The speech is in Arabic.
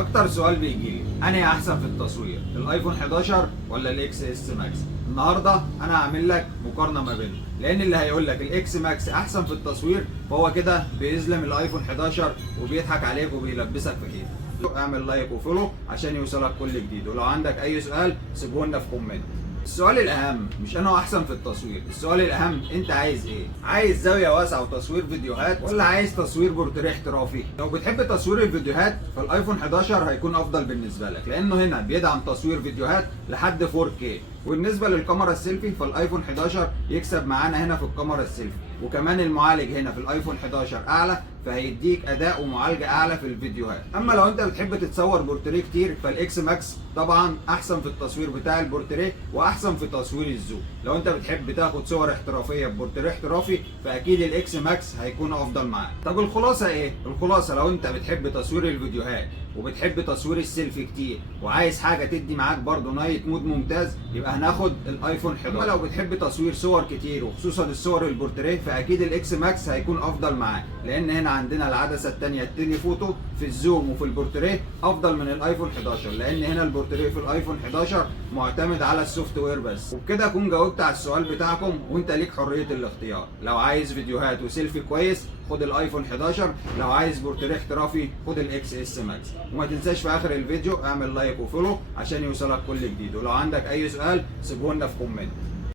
اكتر سؤال بيجي لي انهي احسن في التصوير، الايفون 11 ولا الاكس اس ماكس؟ النهارده انا هعمل لك مقارنه ما بينهم، لان اللي هيقول لك الاكس ماكس احسن في التصوير فهو كده بيظلم الايفون 11 وبيضحك عليك وبيلبسك في ايدك. اعمل لايك وفولو عشان يوصلك كل جديد، ولو عندك اي سؤال سيبه لنا في كومنت. السؤال الاهم مش انا احسن في التصوير، السؤال الاهم انت عايز ايه؟ عايز زاويه واسعه وتصوير فيديوهات ولا عايز تصوير بورتريه احترافي؟ لو بتحب تصوير الفيديوهات فالايفون 11 هيكون افضل بالنسبه لك، لانه هنا بيدعم تصوير فيديوهات لحد 4K. وبالنسبه للكاميرا السيلفي فالايفون 11 يكسب معانا هنا في الكاميرا السيلفي، وكمان المعالج هنا في الايفون 11 اعلى فهيديك اداء ومعالجه اعلى في الفيديوهات. اما لو انت بتحب تتصور بورتريه كتير فالاكس ماكس طبعا احسن في التصوير بتاع البورتريه واحسن في تصوير الزوم. لو انت بتحب تاخد صور احترافيه ببورتريه احترافي فاكيد الاكس ماكس هيكون افضل معاك. طب الخلاصه ايه؟ الخلاصه لو انت بتحب تصوير الفيديوهات وبتحب تصوير السيلفي كتير وعايز حاجه تدي معاك برضه نايت مود ممتاز يبقى هناخد الايفون 11. اما لو بتحب تصوير صور كتير وخصوصا الصور البورتريه فاكيد الاكس ماكس هيكون افضل معاك، لان هنا عندنا العدسه الثانيه التيلي فوتو في الزوم وفي البورتريه افضل من الايفون 11، لان هنا البورتريه في الايفون 11 معتمد على السوفت وير بس. وبكده اكون جاوبت على السؤال بتاعكم، وانت ليك حريه الاختيار. لو عايز فيديوهات وسيلفي كويس خد الايفون 11، لو عايز بورتريه احترافي خد الاكس اس ماكس. وما تنساش في اخر الفيديو اعمل لايك وفولو عشان يوصلك كل جديد، ولو عندك اي سؤال سيبه لنا في كومنت.